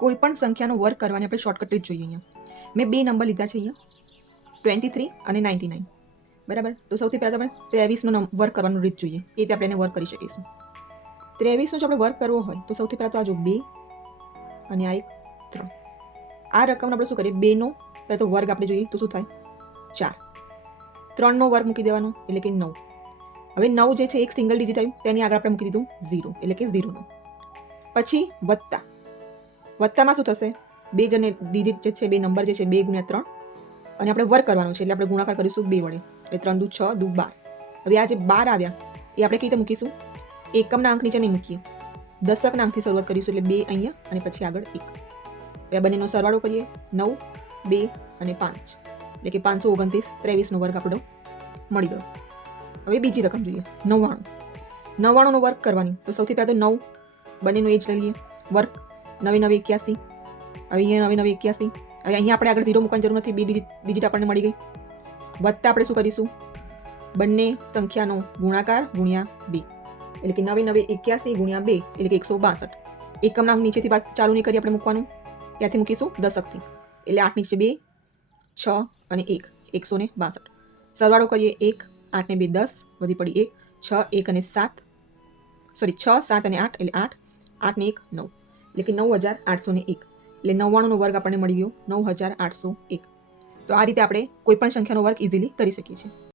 કોઈ પણ સંખ્યાનો વર્ગ કરવાની આપણે શોર્ટકટ રીત જોઈએ. અહીંયા મેં 2 નંબર લીધા છે. અહીંયા 23 અને 99, બરાબર. તો સૌથી પહેલાં આપણે 23નો વર્ગ કરવાનો રીત જોઈએ, એ રીતે આપણે એને વર્ગ કરી શકીશું. 23નો જો આપણે વર્ગ કરવો હોય તો સૌથી પહેલાં તો આ જો 2 અને આ 1 3, આ રકમનો આપણે શું કરીએ, 2નો પહેલાં તો વર્ગ આપણે જોઈએ તો શું થાય 4, 3નો વર્ગ મૂકી દેવાનો એટલે કે 9. હવે 9 જે છે એક સિંગલ ડિજિટ આવ્યું, તેની આગળ આપણે મૂકી દીધું 0 એટલે કે 0. પછી વત્તામાં શું થશે, 2 જને ડિજિટ જે છે, 2 નંબર જે છે 2 × 3, અને આપણે વર્ગ કરવાનો છે એટલે આપણે ગુણાકાર કરીશું 2 વડે, એટલે 3 દુ 6 દુ 12. હવે આ જે 12 આવ્યા એ આપણે કઈ રીતે મૂકીશું, એકમના અંક નીચે નહીં મૂકીએ, દશકના અંકથી શરૂઆત કરીશું, એટલે 2 અહીંયા અને પછી આગળ 1. હવે આ બંનેનો સરવાળો કરીએ, 9 2 અને 5 એટલે કે 529. 23નો વર્ગ આપણો મળી ગયો. હવે બીજી રકમ જોઈએ, 99નો વર્ગ કરવાની. તો સૌથી પહેલાં તો 9 બંનેનો એ જ લઈ લઈએ, વર્ગ 9 9 81. હવે અહીંયા 9 9 81. હવે અહીંયા આપણે આગળ 0 મૂકવાની જરૂર નથી, 2 ડિજિટ આપણને મળી ગઈ. વત્તા આપણે શું કરીશું, બંને સંખ્યાનો ગુણાકાર ગુણ્યા 2 એટલે કે 9 9 81 ગુણ્યા 2 એટલે કે 162. એકમના અંક નીચેથી ચાલુ નહીં કરી આપણે મૂકવાનું, ત્યાંથી મૂકીશું દશકથી, એટલે 8 નીચે 2 6 અને 1 162. સરવાળો કરીએ, 1 8 ને 2 10, વધી પડી 1 6 1 અને 7, સોરી 6 7 અને 8 એટલે 8 8 ને 1 9 એટલે કે 9801. એટલે 99નો વર્ગ આપણને મળી ગયો 9801. તો આ રીતે આપણે કોઈ પણ સંખ્યાનો વર્ગ ઇઝીલી કરી શકીએ છીએ.